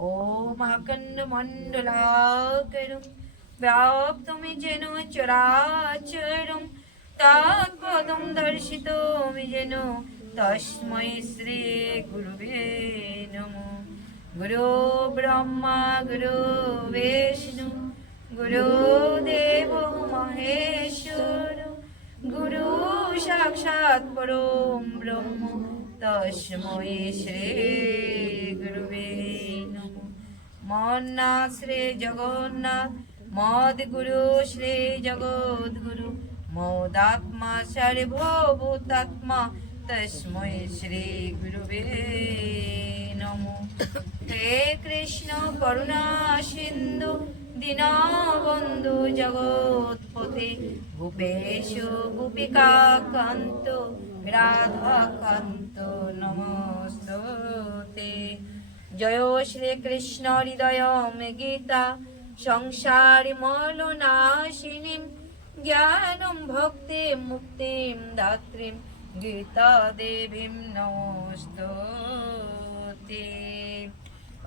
ओम अखण्डमण्डलाकारं व्याप्तं येन चराचरं तत्पदं दर्शितं येन तस्मै श्रीगुरुवे नमः। गुरु ब्रह्मा गुरु विष्णु गुरुदेवो महेश्वर गुरु साक्षात् परं ब्रह्म तस्मै श्री गुरुवे नमः। मन्नाथ श्री जगन्नाथ मद गुरु श्री जगद्गुरु मोदात्मा सर्वभूतात्मा तस्मै श्री गुरुवे नमः। हे कृष्ण करुणा सिंधु दीनबंधु जगत्पते गोपेश गोपिकान्त राधाकान्त नमस्तुते। जय श्री कृष्ण हृदय गीता संसार मलनाशिनी ज्ञानं भक्ति मुक्तिं दात्रीं गीता देवीं नमस्तुते।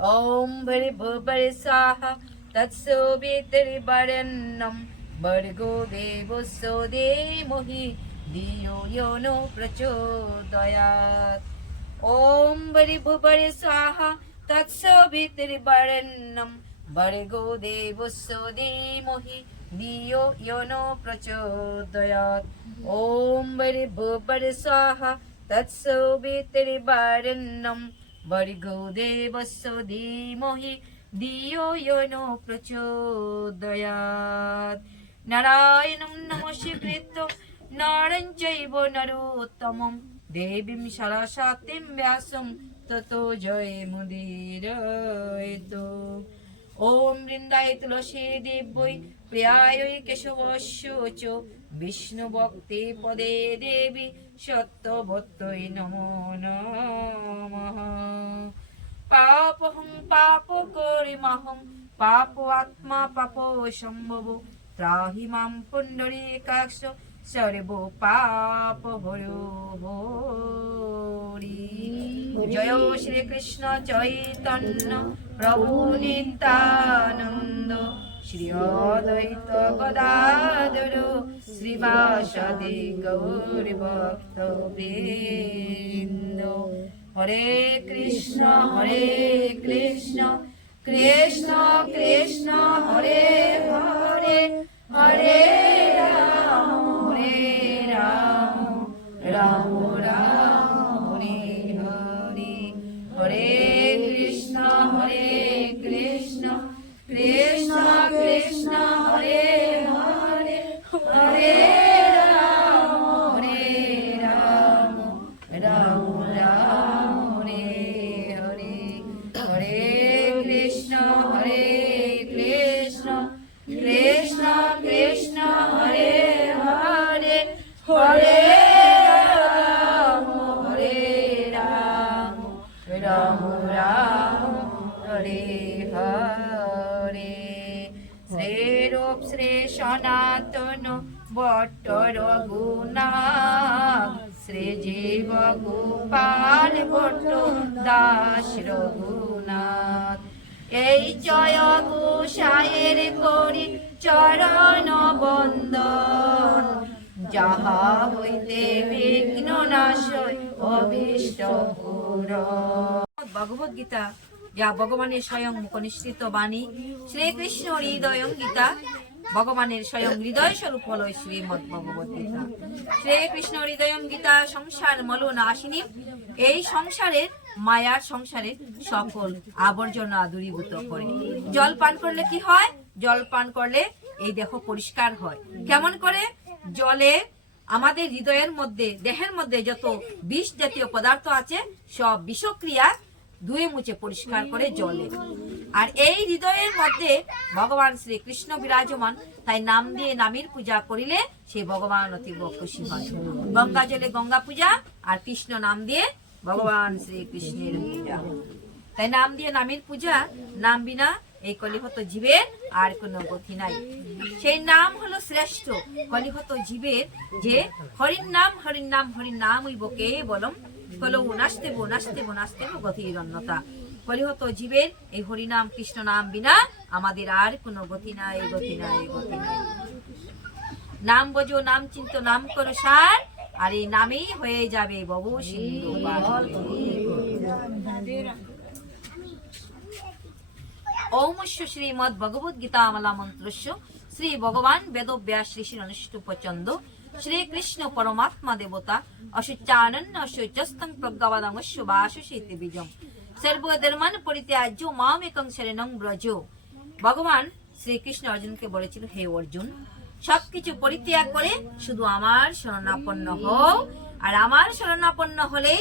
ओम भूर्भुवः स्वाहा तत्सवितुर्वरेण्यं भर्गो देवस्य धीमहि धियो यो न प्रचोदयात्। ओम भूर्भुवः स्वाहा तत्सवितुर्वरेण्यं भर्गो देवस्य धीमहि धियो यो न प्रचोदयात्। ओम भूर्भुवः स्वाहा तत्सवितुर्वरेण्यं भर्गो देवस्य धीमहि धियो यो न प्रचोदयात्। नारायणं नमस्कृत्य नरं चैव नरोत्तमं देवीं सरस्वतीं व्यासं ततो जयमुदीरयेत्। ओम वृन्दाय तुलसी देव्यै प्रियायै केशवस्य च विष्णुभक्ति पदे देवी सत्यवत्यै नमो नमः। पापहं पापकर्महं पाप आत्मा पापो सम्भव त्राहि मां पुण्डरीकाक्ष सर्व पाप भयो हरि। जय श्री कृष्ण चैतन्य प्रभु नित्यानंद श्री अद्वैत गदाधर श्रीवासदि गौर भक्तवृंद। हरे कृष्ण कृष्ण कृष्ण हरे हरे हरे राम राम राम हरे हरे। हरे कृष्ण कृष्ण कृष्ण हरे हरे हरे राम राम राम हरे हरे। हरे कृष्ण कृष्ण कृष्ण हरे हरे हरे राम राम राम हरे हरे। श्री रूप श्री सनातन भट्ट रघुनाथ श्री जीव गोपाल भट्ट दास रघुनाथ। এই জয় গোসাইয়ের করি চরণ বন্দন যাহা হইতে বিঘ্ন নাশয় অভীষ্ট পূরণ। ভগবদ গীতা যা ভগবানের স্বয়ং মুখনিসৃত বাণী। শ্রীকৃষ্ণ হৃদয়ং গীতা ভগবানের স্বয়ং হৃদয় স্বরূপ হল শ্রীমদ্ ভগবদ গীতা। শ্রীকৃষ্ণ হৃদয়ং গীতা সংসার মলনাশিনী এই সংসারের মায়ার সংসারে সকল আবর্জনা দূরীভূত করে। জল পান করলে কি হয়? জল পান করলে এই দেহ পরিষ্কার হয়। কেমন করে? জলে আমাদের হৃদয়ের মধ্যে দেহের মধ্যে যত বিষ জাতীয় পদার্থ আছে সব বিষক্রিয়া ধুয়ে মুছে পরিষ্কার করে জলে। আর এই হৃদয়ের মধ্যে ভগবান শ্রীকৃষ্ণ বিরাজমান, তাই নাম দিয়ে নামের পূজা করিলে সে ভগবান অতীব খুশি হয়। গঙ্গা জলে গঙ্গা পূজা আর কৃষ্ণ নাম দিয়ে ভগবান শ্রীকৃষ্ণের পূজা। তাই নাম দিয়ে নামের পূজা, নাম বিনা এই কলিহত জীবের আর কোনো গতি নাই। সেই নাম হলো শ্রেষ্ঠ কলিহত জীবের, যে হরির নাম হরির নাম হরির নাম হইব কে বলম কলৌ নাস্তেব নাস্তেব নাস্তেব গতির অন্যতা। কলিহত জীবের এই হরিনাম কৃষ্ণ নাম বিনা আমাদের আর কোনো গতি নাই, গতি নাই, গতি নাই। নাম বোঝো, নাম চিন্ত, নাম করো সার, আর এই নামেই হয়ে যাবে বহু সিন্ধু পার। ওমস্য শ্রীমদ্ ভগবদ গীতা আমলা মন্ত্রস্য শ্রী ভগবান বেদব্যাস ঋষির অনুষ্ঠুপচন্দ শ্রীকৃষ্ণ পরমাত্মা দেবতা অশুচানন্য অশুচস্তং প্রজ্ঞাবাদামস্য বাসুষেতি বীজম সর্বধর্মান পরিত্যাজ্য মামেকং শরণং ব্রজ। ভগবান শ্রীকৃষ্ণ অর্জুনকে বলেছিল, হে অর্জুন, সবকিছু পরিত্যাগ করে শুধু আমার শরণাপন্ন হও, আর আমার শরণাপন্ন হলে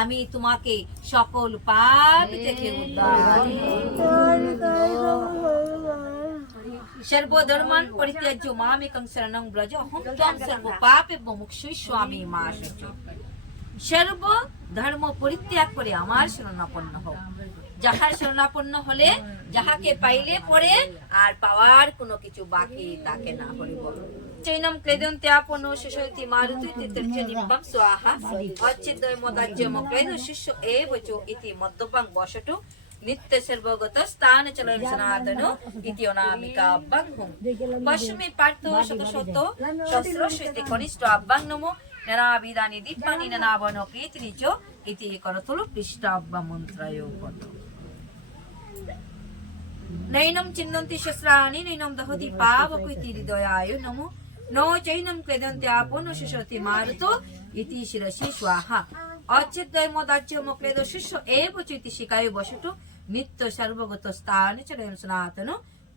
আমি তোমাকে সকল পাপ থেকে উদ্ধার। সর্বধর্মান পরিত্যাজ্য মামেকং শরণং ব্রজ অহং ত্বং সর্ব পাপেভ্যো মোক্ষয়িষ্যামি মা শুচি। সর্ব ধর্ম পরিত্যাগ করে আমার শরণাপন্ন হও। যাহার শরণাপন্ন হলে, যাহাকে পাইলে পরে আর পাওয়ার কোনো কিছু বাকি থাকে না। হরিব চৈনম ক্লেদন্তে আপনো শশয়তি মারুতি তির্য নিব্বং স্বাহা অচ্ছেদয় মদাজ্য মক্লেদ শিষ্য এবচ ইতি মদ্যপাং বসটু নিত্য সর্বগত স্থান চলয়ম সনাতন ইতি অনামিকা আব্বাং হুম পশ্চিমে পার্থ শত শত সহস্র সৈতে কনিষ্ঠ আব্বাং নমো নানাবিধানি দীপানি নানাবর্ণ কীর্তিনি চ ইতি করতল পৃষ্ঠ আব্বা মন্ত্রায় পদ। নৈনম চিন্নন্তি শস্ত্রাণি নৈনম দহতি পাবকৈতি হৃদয়ায় নমো নো চৈনম ক্লেদন্তে আপনো শশয়তি মারুতো ইতি শিরসি স্বাহা অচ্ছেদয় মদাজ্য মক্লেদ শিষ্য এবচ ইতি শিকায় বসটু নিত্য সর্বগত স্থান চলয়ম সনাতন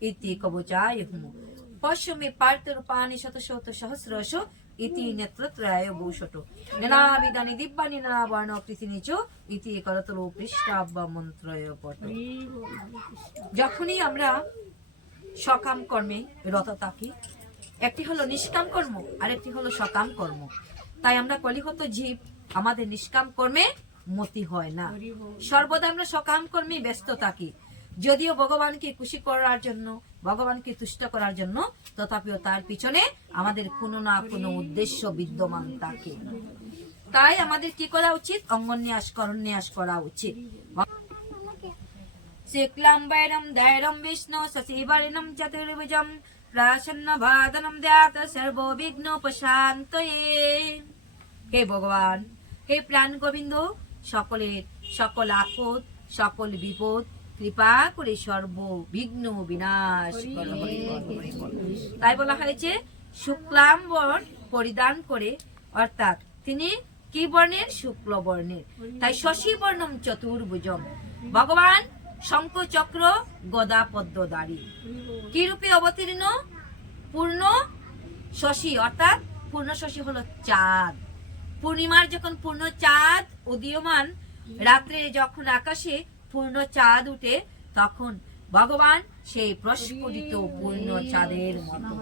ইতি কবচায় হুম পশ্চিমে পার্থ রূপানি শত শত সহস্রশ ইতি নেত্রত্রয় ভূষট নানাবিধানি দিব্যানি নানাবর্ণ কীর্তিনি চ ইতি করতল পৃষ্ঠাব্বা মন্ত্রয় পট। যখনই আমরা সকাম কর্মে রত থাকি, একটি হলো নিষ্কাম কর্ম আর একটি হলো সকাম কর্ম, তাই আমরা কলিহত জীব, আমাদের নিষ্কাম কর্মে মতি হয় না। সর্বদা আমরা সকাম কর্মে ব্যস্ত থাকি, যদিও ভগবানকে খুশি করার জন্য, ভগবানকে তুষ্ট করার জন্য, তথাপিও তার পিছনে আমাদের কোনো না কোনো উদ্দেশ্য বিদ্যমান থাকে। তাই আমাদের কি করা উচিত? অঙ্গন্যাস করন্যাস করা উচিত। শুক্লাম্বরম ধৈর্যম বিষ্ণু শশিবর্ণম চতুর্ভুজম প্রসন্ন ভাদনম ধ্যাত সর্ববিঘ্নোপশান্তয়ে। হে ভগবান, হে প্রাণ গোবিন্দ, সকল আপদ, সকল বিপদ কৃপা করে সর্ববিঘ্ন বিনাশ করো। তাই বলা হয়েছে শুক্লাম্বর পরিধান করে, অর্থাৎ তিনি কি বর্ণের? শুক্ল বর্ণের। তাই শশী বর্ণম চতুর্ভুজম, ভগবান শঙ্খ চক্র গদা পদ্মধারী। কি রূপে অবতীর্ণ? পূর্ণ শশী, অর্থাৎ পূর্ণ শশী হলো চাঁদ। পূর্ণিমার যখন পূর্ণ চাঁদ উদীয়মান, রাত্রে যখন আকাশে পূর্ণ চাঁদ উঠে, তখন ভগবান সেই প্রস্ফুটিত পূর্ণ চাঁদের মতো।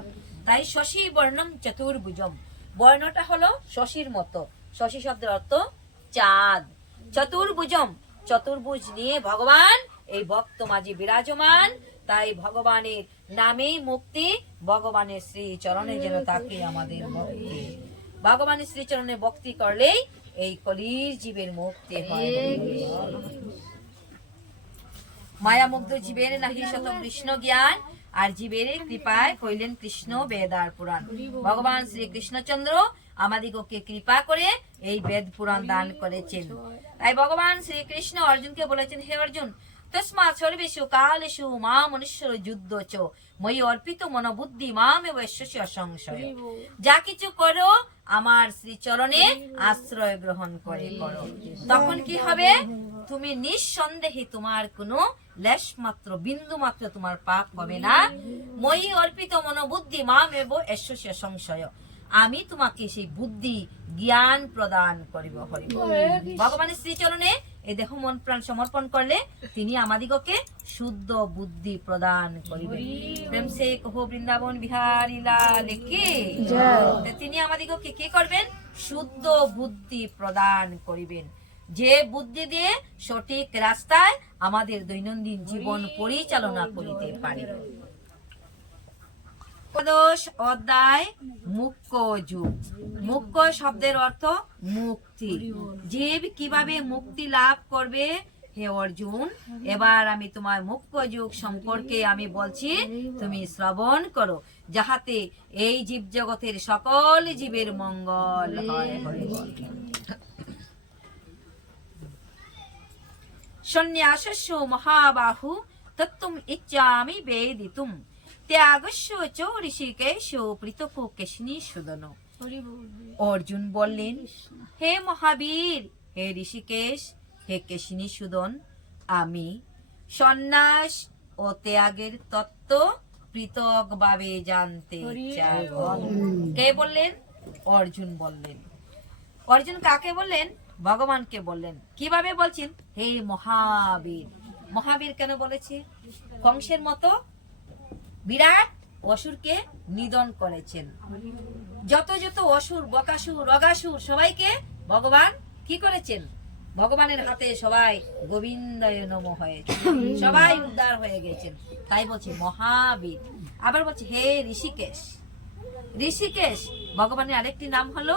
তাই শশী বর্ণম চতুর্ভুজম, বর্ণটা হলো শশীর মতো। শশী শব্দের অর্থ চাঁদ। চতুর্ভুজম, চতুর্ভুজ নিয়ে ভগবান এই ভক্ত মাঝে বিরাজমান। তাই ভগবানের নামেই মুক্তি, ভগবানের শ্রী চরণে যেন তাকে আমাদের মুক্তি। ভগবানের শ্রী চরণে ভক্তি করলেই এই কলির জীবের মুক্তি হয়। মায়ামুগ্ধ জীবের নাহি শত কৃষ্ণ জ্ঞান, আর জীবের কৃপায় কইলেন কৃষ্ণ বেদার পুরাণ। ভগবান শ্রী কৃষ্ণচন্দ্র আমাদিগকে কৃপা করে এই বেদ পুরাণ দান করেছেন। তাই ভগবান শ্রীকৃষ্ণ অর্জুনকে বলেছেন, হে অর্জুন, তস্মাৎ সর্বেষু কালেষু মাম মনুষ্যর যুদ্ধ চ মই অর্পিত মনোবুদ্ধি মাম এব অসংশয়। যা কিছু করো আমার শ্রীচরণে আশ্রয় গ্রহণ করে করো, তখন কি হবে? তুমি নিঃসন্দেহে তোমার কোনো লেশ মাত্র, বিন্দু মাত্র তোমার পাপ হবে না। মই অর্পিত মনোবুদ্ধি মাম এব সংশয়, আমি তোমাকে সেই বুদ্ধি জ্ঞান প্রদান করিব। হরিব ভগবানের শ্রীচরণে এই দেহ মন প্রাণ সমর্পণ করলে তিনি আমাদিগকে শুদ্ধ বুদ্ধি প্রদান করিবেন। প্রেম সে কহো বৃন্দাবন বিহারী লাল কি জয়। তিনি আমাদিগকে কি করবেন? শুদ্ধ বুদ্ধি প্রদান করিবেন, যে বুদ্ধি দিয়ে সঠিক রাস্তায় আমাদের দৈনন্দিন জীবন পরিচালনা করিতে পারি। অধ্যায় মুখ্য যুগ। মুখ্য শব্দের অর্থ মুক্তি। জীব কিভাবে মুক্তি লাভ করবে হে অর্জুন, এবার আমি তোমার মুখ্য যুগ সম্পর্কে আমি বলছি, তুমি শ্রবণ করো, যাহাতে এই জীব জগতের সকল জীবের মঙ্গল হয়। সন্ন্যাসস্য মহাবাহু তত্ত্বম ইচ্ছামি বেদিতুম ত্যাগস্য চ ঋষিকেশ পৃথক কেশিনীসূদন। অর্জুন বললেন, হে মহাবীর, হে ঋষিকেশ, হে কেশিনীসূদন, আমি সন্ন্যাস ও ত্যাগের তত্ত্ব পৃথকভাবে জানতে চাই। কে বললেন? অর্জুন বললেন। অর্জুন কাকে বললেন? ভগবানকে বললেন। কিভাবে বলছেন? হে মহাবীর। মহাবীর কেন বলেছে? কংসের মতো বিরাট অসুরকে নিধন করেছেন। যত যত অসুর, বকাসুর, রগাসুর সবাইকে ভগবান কি করেছেন? ভগবানের হাতে সবাই গোবিন্দায় নমঃ হয়েছে, সবাই উদ্ধার হয়ে গেছেন। তাই বলছে মহাবীর। আবার বলছে হে ঋষিকেশ। ঋষিকেশ ভগবানের আরেকটি নাম হলো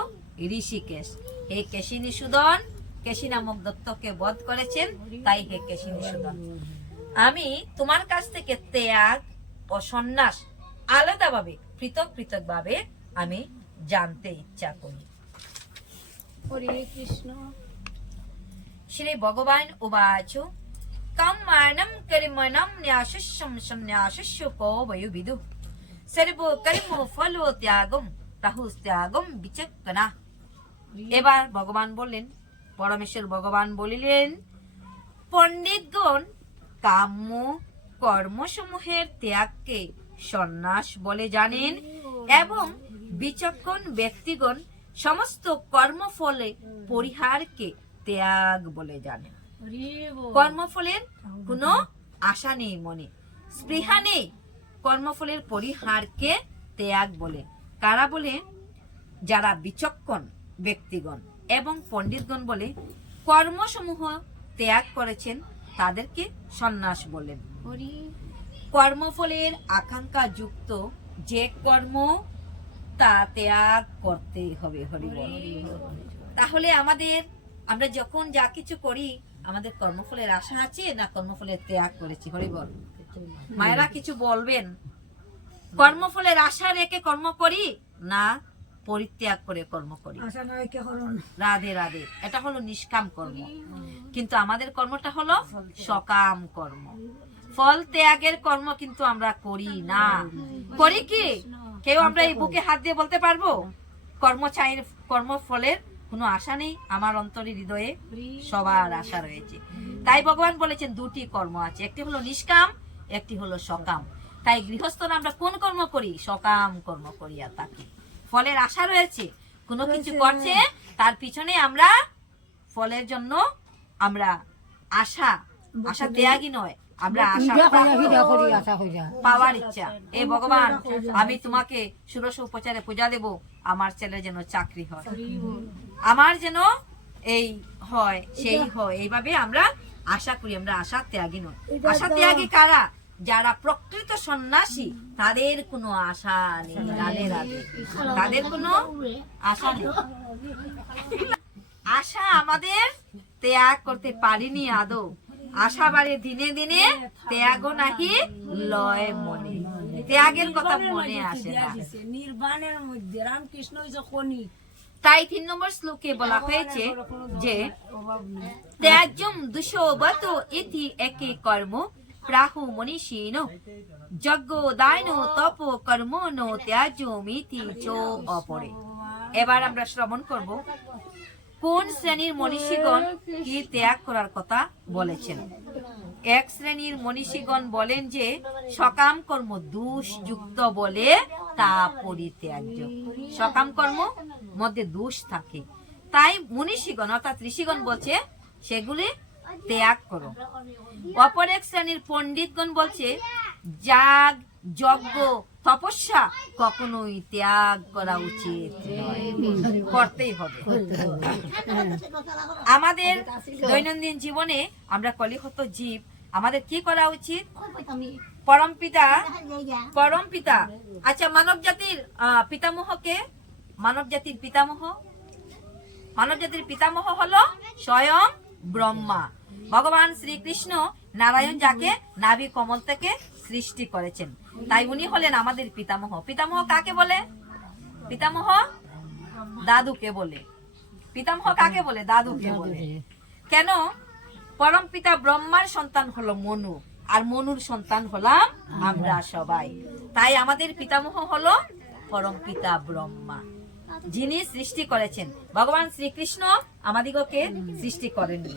ঋষিকেশ। হে কেশিনীসূদন, কেশী নামক দত্তকে বধ করেছেন, তাই হে কেশিনীসূদন। আমি তোমার কাছ থেকে ত্যাগ ও সন্ন্যাস আলাদাভাবে, পৃথক পৃথক ভাবে আমি জানতে ইচ্ছা করি। হরে কৃষ্ণ। শ্রী ভগবান উবাচ কাম্যানাম কর্মণাম ন্যাসস্যম সন্ন্যাসস্য কো বয়ুবিদু সর্ব কর্ম ফল ত্যাগম রাহুস্ত্যাগম বিচক্ষণা। এবার ভগবান বললেন, পরমেশ্বর ভগবান বলিলেন, পণ্ডিতগণ কাম্য কর্মসমূহের ত্যাগকে সন্ন্যাস বলে জানেন এবং বিচক্ষণ ব্যক্তিগণ সমস্ত কর্মফলে পরিহারকে ত্যাগ বলে জানেন। কর্মফলের কোনো আশা নেই, মনে স্পৃহা নেই, কর্মফলের পরিহারকে ত্যাগ বলে। কারা বলে? যারা বিচক্ষণ ব্যক্তিগণ এবং পণ্ডিতগণ বলে কর্মসমূহ ত্যাগ করেছেন, তাদেরকে সন্ন্যাস বলেন। কর্মফলের আকাঙ্ক্ষা যুক্ত যে কর্ম, তা ত্যাগ করতে হবে। হরি বল। তাহলে আমরা যখন যা কিছু করি, আমাদের কর্মফলের আশা আছে না কর্মফলের ত্যাগ করেছি? হরি বল। মায়েরা কিছু বলবেন? কর্মফলের আশা রেখে কর্ম করি না পরিত্যাগ করে কর্ম করি? রাধে রাধে। এটা হলো নিষ্কাম কর্ম, কিন্তু আমাদের কর্মটা হলো সকাম কর্ম। ফল ত্যাগের কর্ম কিন্তু আমরা করি না। করি কি? কেউ আমরা এই বুকে হাত দিয়ে বলতে পারবো কর্মফলের কোনো আশা নেই? আমার অন্তরে, হৃদয়ে সবার আশা রয়েছে। তাই ভগবান বলেছেন দুটি কর্ম আছে, একটি হলো নিষ্কাম, একটি হলো সকাম। তাই গৃহস্থরা আমরা কোন কর্ম করি? সকাম কর্ম করি। আর তাকে ফলের আশা রয়েছে, কোনো কিছু করছে, তার পিছনে আমরা ফলের জন্য আমরা আশা ত্যাগী নয়, আমরা আশা পাওয়ার ইচ্ছা। এ ভগবান, আমি তোমাকে ষোড়শ উপচারে পূজা দেব, আমার ছেলে যেন চাকরি হয়, আমার যেন এই হয়, সেই হয়, এইভাবে আমরা আশা করি। আমরা আশা ত্যাগী নয়। আশা ত্যাগী কারা? যারা প্রকৃত সন্ন্যাসী, তাদের কোনো আশা নেই। রাধে রাধে। তাদের কোনো আশা নেই। আশা আমাদের ত্যাগ করতে পারিনি আদৌ। আশা বাড়ে দিনে দিনে, ত্যাগ নাহি লয় মনে। ত্যাগের কথা মনে আসে না। নির্বাণের মধ্যে রামকৃষ্ণ খনি। তাই 3 নম্বর শ্লোকে বলা হয়েছে যে ত্যাজ্যম দুষোবত ইতি একে কর্ম প্রাহু মনীষীন যজ্ঞ দায়ন তপ কর্ম নো ত্যাজ্যমিতি চ অপরে। এবার আমরা শ্রবণ করব কোন শ্রেণীর মনীষীগণ কি ত্যাগ করার কথা বলেছেন। এক শ্রেণীর মনীষীগণ বলেন যে সকাম কর্ম দোষযুক্ত বলে তা পরিত্যাজ্য। সকাম কর্ম মধ্যে দোষ থাকে, তাই মনীষীগণ অর্থাৎ ঋষিগণ বলছে সেগুলি ত্যাগ করো। অপর এক শ্রেণীর পণ্ডিতগণ বলছে যাগ, যজ্ঞ, তপস্যা কখনোই ত্যাগ করা উচিত নয়, করতেই হবে। আমাদের দৈনন্দিন জীবনে আমরা কলিহত জীব, আমাদের কি করা উচিত? পরমপিতা আচ্ছা, মানব জাতির পিতামহকে, মানব জাতির পিতামহ হলো স্বয়ং ব্রহ্মা। ভগবান শ্রীকৃষ্ণ নারায়ণ যাকে নাভি কমল থেকে সৃষ্টি করেছেন, তাই উনি হলেন আমাদের পিতামহ। পিতামহ কাকে বলে? পিতামহ দাদুকে বলে। পিতামহ কাকে বলে? দাদুকে বলে। কেন? পরম পিতা ব্রহ্মার সন্তান হলো মনু, আর মনুর সন্তান হলাম আমরা সবাই। তাই আমাদের পিতামহ হলো পরম পিতা ব্রহ্মা, যিনি সৃষ্টি করেছেন। ভগবান শ্রীকৃষ্ণ আমাদিগকে সৃষ্টি করেননি।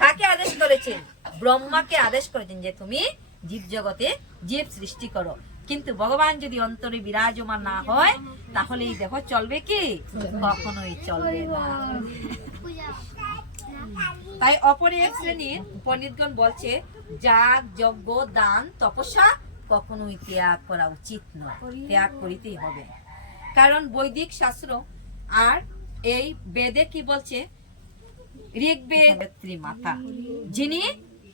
কাকে আদেশ করেছেন? ব্রহ্মাকে আদেশ করেছেন যে তুমি জীব জগতে জীব সৃষ্টি করো। কিন্তু ভগবান যদি অন্তরে বিরাজমান না হয় তাহলে এই দেহ চলবে কি? কখনোই চলবে না। তাই অপর এক শ্রেণীর পণ্ডিতগণ বলছে যাগ যজ্ঞ দান তপস্যা কখনোই ত্যাগ করা উচিত নয়, ত্যাগ করিতেই হবে। কারণ বৈদিক শাস্ত্র আর এই বেদে কি বলছে? ঋগ্বেদ গায়ত্রী মাতা, যিনি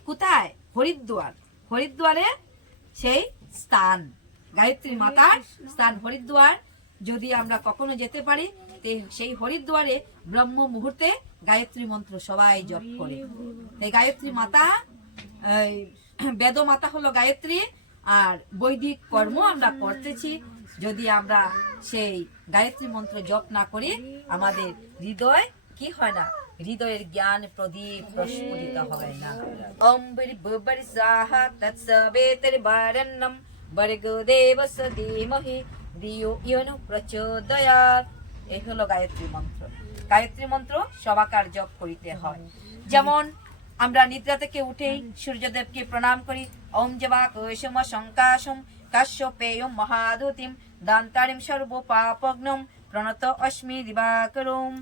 কোথায়? হরিদ্বার। হরিদ্বারে সেই স্থান, গায়ত্রী মাতার স্থান হরিদ্বার। যদি আমরা কখনো যেতে পারি সেই হরিদ্বারে ব্রহ্ম মুহূর্তে গায়ত্রী মন্ত্র সবাই জপ করে। এই গায়ত্রী মাতা, বেদ মাতা হলো গায়ত্রী, আর বৈদিক কর্ম আমরা করতেছি। যদি আমরা সেই গায়ত্রী মন্ত্র জপ না করি আমাদের হৃদয় কি হয় না? হৃদয়ের জ্ঞান প্রদীপ প্রস্ফুটিত হয় না। ওম বরি বরি সাহা তৎসবেতরি বারন্নম বর্গো দেবস ধীমহি ধিয়ো ইয়ো প্রচোদয়াৎ। এই হলো গায়ত্রী মন্ত্র। গায়ত্রী মন্ত্র সবাকার জপ করিতে হয়। যেমন আমরা নিদ্রা থেকে উঠেই সূর্যদেবকে প্রণাম করি। ওম জবা কোশম সংকাশম কাশ্যপেয়ম মহাদুতিম দান্তারিম সর্ব পাপগ্নম প্রণত অস্মি দিবাকরম।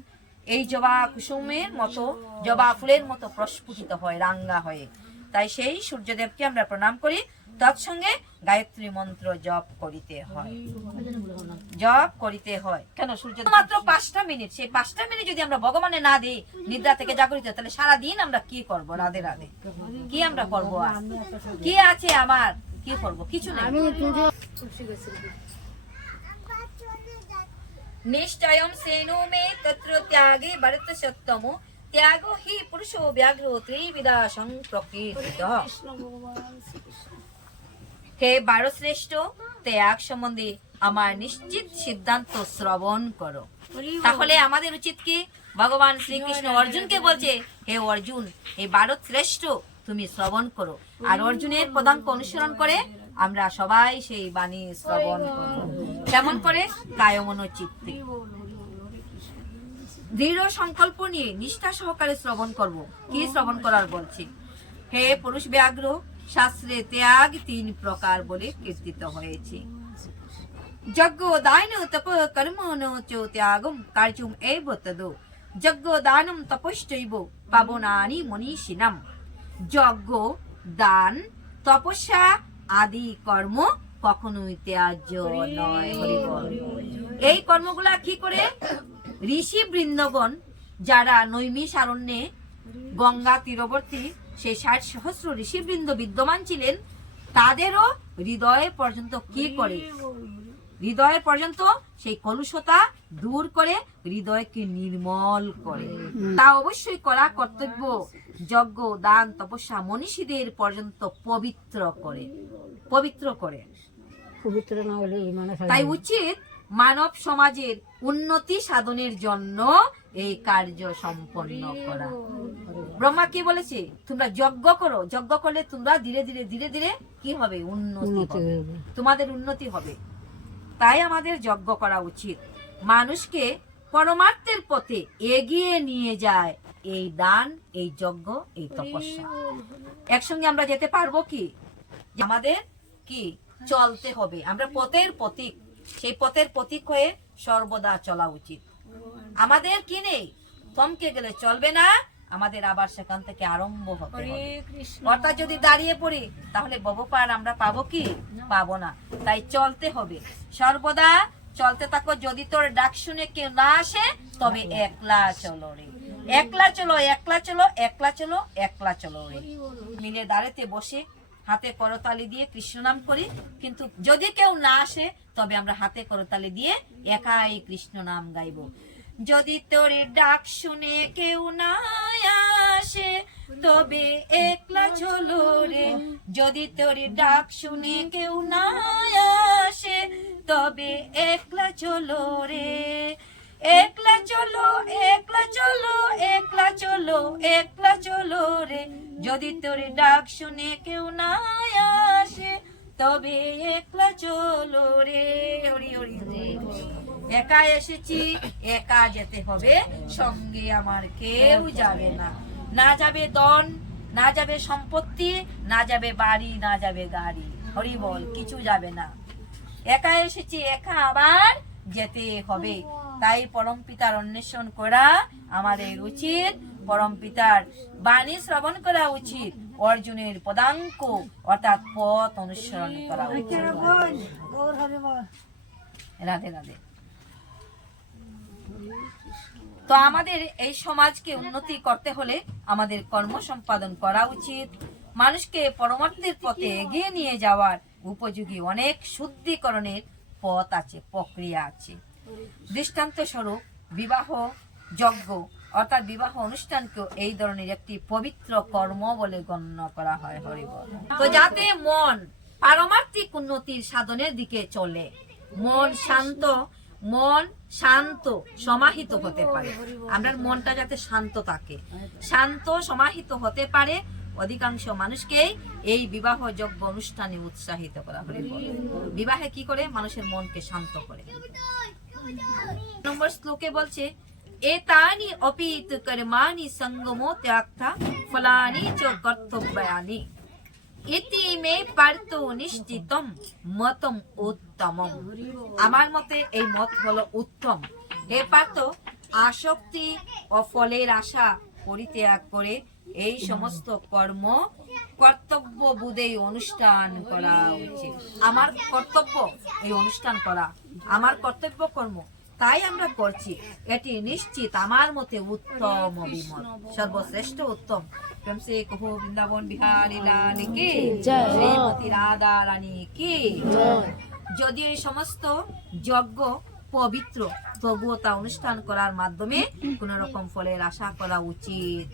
এই জবা কুসুমের মতো, জবা ফুলের মতো প্রস্ফুটিত হয়, রাঙ্গা হয়ে। তাই সেই সূর্যদেবকে আমরা প্রণাম করি। তৎসঙ্গে গায়ত্রী মন্ত্র জপ করিতে হয়, জপ করিতে হয়। কেন? সূর্য মাত্র 5টা মিনিট, সেই 5টা মিনিট যদি আমরা ভগবানে না দিই নিদ্রা থেকে জাগরিত, তাহলে সারাদিন আমরা কি করব? রাধে রাধে কি আমরা করবো? আর কি আছে আমার? কি করবো? কিছু নেই। নিশ্চয়ম সেনু মে তত্র ত্যাগে ভরত সত্যমো ত্যাগো হি পুরুষো ব্যাঘ্রো ত্রিবিধা সংপ্রকৃতঃ। হে বারশ্রেষ্ঠ, ত্যাগ সম্বন্ধে আমার নিশ্চিত সিদ্ধান্ত শ্রবণ করো। তাহলে আমাদের উচিত কি? ভগবান শ্রীকৃষ্ণ অর্জুনকে বলছে, হে অর্জুন, হে ভারত শ্রেষ্ঠ, তুমি শ্রবণ করো। আর অর্জুনের পদাঙ্ক অনুসরণ করে আমরা সবাই সেই বাণী শ্রবণ করব। কেমন করে? কায়মনো চিত্তে দৃঢ় সংকল্প নিয়ে নিষ্ঠা সহকারে শ্রবণ করব। কি শ্রবণ করার বলছি? হে পুরুষ ব্যাঘ্র, শাস্ত্রে ত্যাগ 3 প্রকার বলে কীর্তিত হয়েছে। যজ্ঞ দান তপ কর্মণ চ ত্যাগম কার্যম এব তদো যজ্ঞ দানম তপশ্চৈব পাবনানি মনীষিণাম। যজ্ঞ দান তপস্যা আদি কর্ম কখনোই ত্যাজ্য নয়। এই কর্মগুলা কি করে? ঋষি বৃন্দগণ যারা নৈমিষারণ্যে গঙ্গা তীরবর্তী সেই 60 সহস্র ঋষিবৃন্দ বিদ্যমান ছিলেন, তাদেরও হৃদয়ে পর্যন্ত কি করে? হৃদয়ে পর্যন্ত সেই কলুষতা দূর করে হৃদয়কে নির্মল করে। তা অবশ্যই করা কর্তব্য। যজ্ঞ দান তপস্যা মনীষীদের পর্যন্ত পবিত্র করে, পবিত্র করে। পবিত্র না হলে তাই উচিত মানব সমাজের উন্নতি সাধনের জন্য এই কার্য সম্পন্ন করা। ব্রহ্মা কি বলেছে? তোমরা যজ্ঞ করো, যজ্ঞ করলে তোমরা ধীরে ধীরে ধীরে ধীরে কি হবে? উন্নতি হবে, তোমাদের উন্নতি হবে। তাই আমাদের যজ্ঞ করা উচিত। মানুষকে পরমার্থের পথে এগিয়ে নিয়ে যায় এই দান, এই যজ্ঞ, এই তপস্যা। একসঙ্গে আমরা যেতে পারবো কি? আমাদের কি চলতে হবে। আমরা পথের প্রতীক, সেই পথের প্রতীক হয়ে সর্বদা চলা উচিত। আমাদের কি নেই? থমকে গেলে চলবে না, আমাদের আবার সেখান থেকে আরম্ভ হতে হবে। অর্থাৎ যদি দাঁড়িয়ে পড়ি তাহলে ভবপার আমরা পাবো কি? পাবো না। তাই চলতে হবে, সর্বদা চলতে থাকো। যদি তোর ডাক শুনে কেউ না আসে তবে একলা চলো রে, একলা চলো, একলা চলো, একলা চলো, একলা চলো রে। মিলে দাঁড়াতে বসে হাতে করতালি দিয়ে কৃষ্ণ নাম করি, কিন্তু যদি কেউ না আসে তবে আমরা হাতে করতালি দিয়ে একাই কৃষ্ণ নাম গাইব। যদি তোর ডাক শুনে কেউ না আসে তবে একলা চলো রে। যদি তোর ডাক শুনে কেউ না আসে, তবে একলা চলো রে। একলা চলো, একলা চলো, একলা চলো, একলা চলো রে। যদি তোর ডাক শুনে কেউ না আসে, তবে একলা চলো রে। হরি হরি রে। একা এসেছি, একা যেতে হবে, সঙ্গে আমার কেউ যাবে না। না যাবে ধন, না যাবে সম্পত্তি, না যাবে বাড়ি, না যাবে গাড়ি। হরি বল, কিছু যাবে না। একা এসেছি, একা আবার যেতে হবে। তাই পরম পিতার অন্বেষণ করা আমাদের উচিত, পরম পিতার বাণী শ্রবণ করা উচিত, অর্জুনের পদাঙ্ক অর্থাৎ পথ অনুসরণ করা উচিত। রাধে রাধে। তো আমাদের এই সমাজকে উন্নতি করতে হলে আমাদের কর্ম সম্পাদন করা উচিত। মানুষকে পরমার্থের পথে এগিয়ে নিয়ে যাওয়ার উপযোগী অনেক শুদ্ধিকরণের পথ আছে, প্রক্রিয়া আছে। দৃষ্টান্ত স্বরূপ বিবাহ যজ্ঞ অর্থাৎ বিবাহ অনুষ্ঠানকেও এই ধরনের একটি পবিত্র কর্ম বলে গণ্য করা হয়। হরি বল। তো যাতে মন পারমার্থিক উন্নতির সাধনের দিকে চলে, মন শান্ত সমাহিত হতে পারে, আপনার মনটা যাতে শান্ত থাকে, শান্ত সমাহিত হতে পারে, অধিকাংশ মানুষকে এই বিবাহ যজ্ঞ অনুষ্ঠানে উৎসাহিত করা হয়। বিবাহে কি করে? মানুষের মনকে শান্ত করে। নম্বর শ্লোকে বলছে, এতানি অপিত কর্মাণি সঙ্গমো ত্যাক্তা ফলানি চ কর্তব্যানি ইতি মে পার্থ নিশ্চিতম মতম উত্তমম। আমার মতে এই মত হলো উত্তম। হে পার্থ, আসক্তি ও ফলের আশা পরিত্যাগ করে এই সমস্ত কর্ম কর্তব্য বোধে অনুষ্ঠান করা উচিত। আমার কর্তব্য এই অনুষ্ঠান করা, আমার কর্তব্য কর্ম, তাই আমরা করছি, এটি নিশ্চিত আমার মতে উত্তম অভিমত, সর্বশ্রেষ্ঠ উত্তম। প্রেম সে কহো বৃন্দাবন বিহারী লাল কি জয়, শ্রীমতী রাধা রানী কি জয়। যদি এই সমস্ত যজ্ঞ পবিত্র, তবুও তা অনুষ্ঠান করার মাধ্যমে কোন রকম ফলের আশা করা উচিত